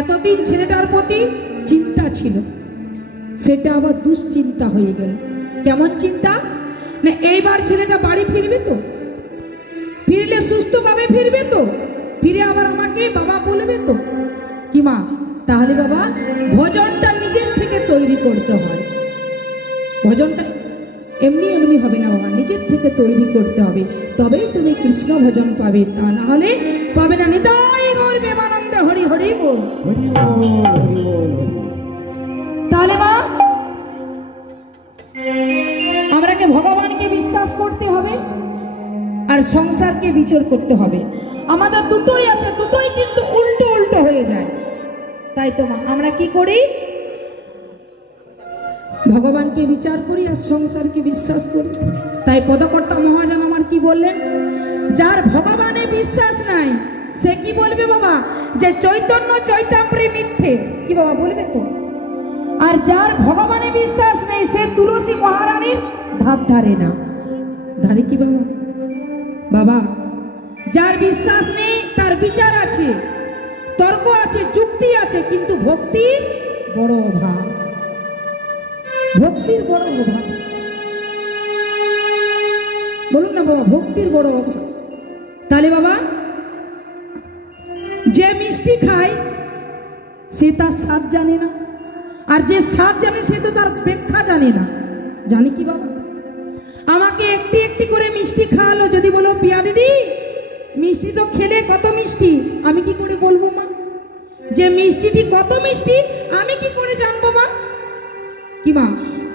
এতদিন ছেলেটার প্রতি চিন্তা ছিল, সেটা আবার দুশ্চিন্তা হয়ে গেল। কেমন চিন্তা? না এইবার ছেলেটা বাড়ি ফিরবে তো, ফিরলে সুস্থভাবে ফিরবে তো, ফিরে আবার আমাকে বাবা বলবে তো। কি মা, তাহলে বাবা ভজনটা নিজের থেকে তৈরি করতে হয়। ভজনটা এমনি এমনি হবে না বাবা, নিজের থেকে তৈরি করতে হবে, তবেই তুমি কৃষ্ণ ভজন পাবে, তা না হলে পাবে না। নিতাই গৌর প্রেমানন্দ হরি হরি বল। তাহলে মা আমরাকে ভগবানকে বিশ্বাস করতে হবে আর সংসারকে বিচার করতে হবে। আমাদের দুটোই আছে, দুটোই কিন্তু উল্টো উল্টো হয়ে যায়। তাই তো মা আমরা কি করি? ভগবানকে বিচার করি আর সংসারকে বিশ্বাস করি। তাই পদকর্তা মহাজন আমার কি বললেন? যার ভগবানে বিশ্বাস নাই সে কি বলবে বাবা? যে চৈতন্য চৈতামৃত মিথ্যে, কি বাবা বলবে তো? আর যার ভগবানে বিশ্বাস নেই সে তুলসী মহারানীর ধার ধারে না। ধারে কি বাবা? বাবা যার বিশ্বাস নেই তার বিচার আছে, তর্ক আছে, যুক্তি আছে, কিন্তু ভক্তির বড় অভাব, ভক্তির বড় অভাব। বলুন না বাবা, ভক্তির বড় অভাব। তাহলে বাবা যে মিষ্টি খায় সে তার স্বাদ জানে না, আর যে স্বাদ জানে সে তো তার ব্যাখ্যা জানে না। জানি কি বাবা? আমাকে একটি একটি করে মিষ্টি খাওয়ালো, যদি বলো পিয়া দিদি মিষ্টি তো খেলে কত মিষ্টি, আমি কি করে বলবো মা যে মিষ্টিটি কত মিষ্টি? আমি কি করে জানবো মা? কি মা